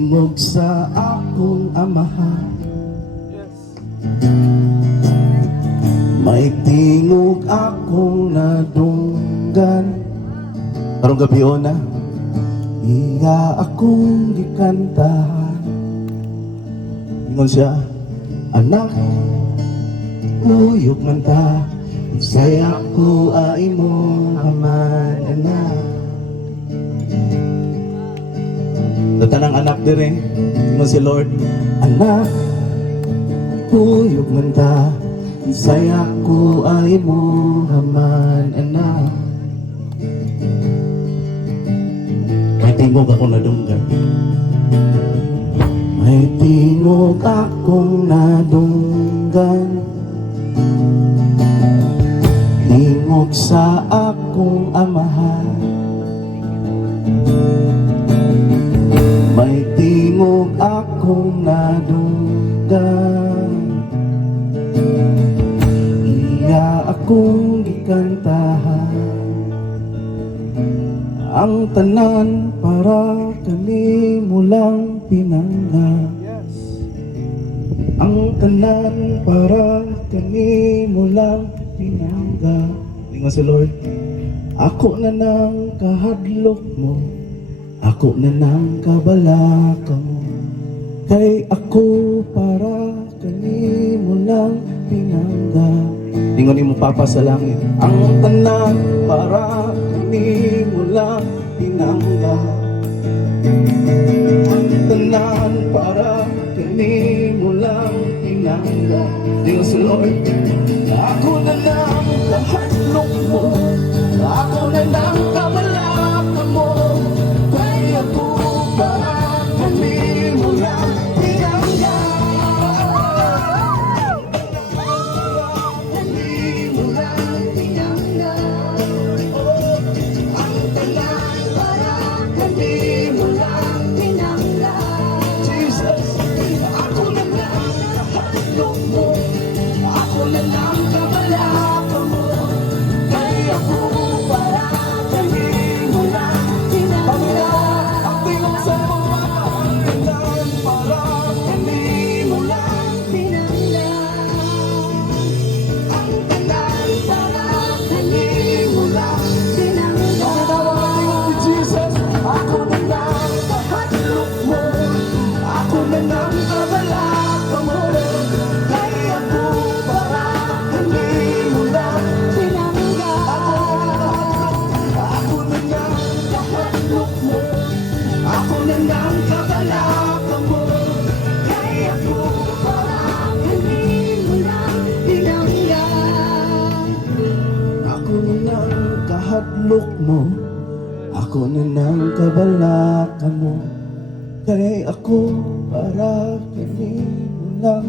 tingog sa akong amahan. May tingog akong nadunggan. Karong gabi o na, iya akong gikantahan. Ingon siya, anak, uyok man ta, saya ko ay mo aman anak. Tanang anak dire, ingon si Lord, anak, uyok man ta, saya ko ay mo aman anak. May tingog ako nadunggan. May tingog akong nadunggan. Tingog sa akong amahan. May tingog akong nadunggan. Iya akong gikantahan. Ang tanan para kanimo lang pinangga. Ang tanan para kanimo lang pinangga. Ingon si Lord, ako na nang kahadlok mo, ako na nang kabalaka mo, kay ako para kanimo lang pinangga. Ingon ni mo Papa sa langit, ang tanan para kanimo lang pinangga. Ang tanan para kanimo lang pinangga. Ingon si Lord, ako na lang kahadlok mo, ako na lang kabalaka mo, kay ako para kanimo lang pinangga. Hadlok mo, ako na nang kabalaka mo, kay ako para kanimo lang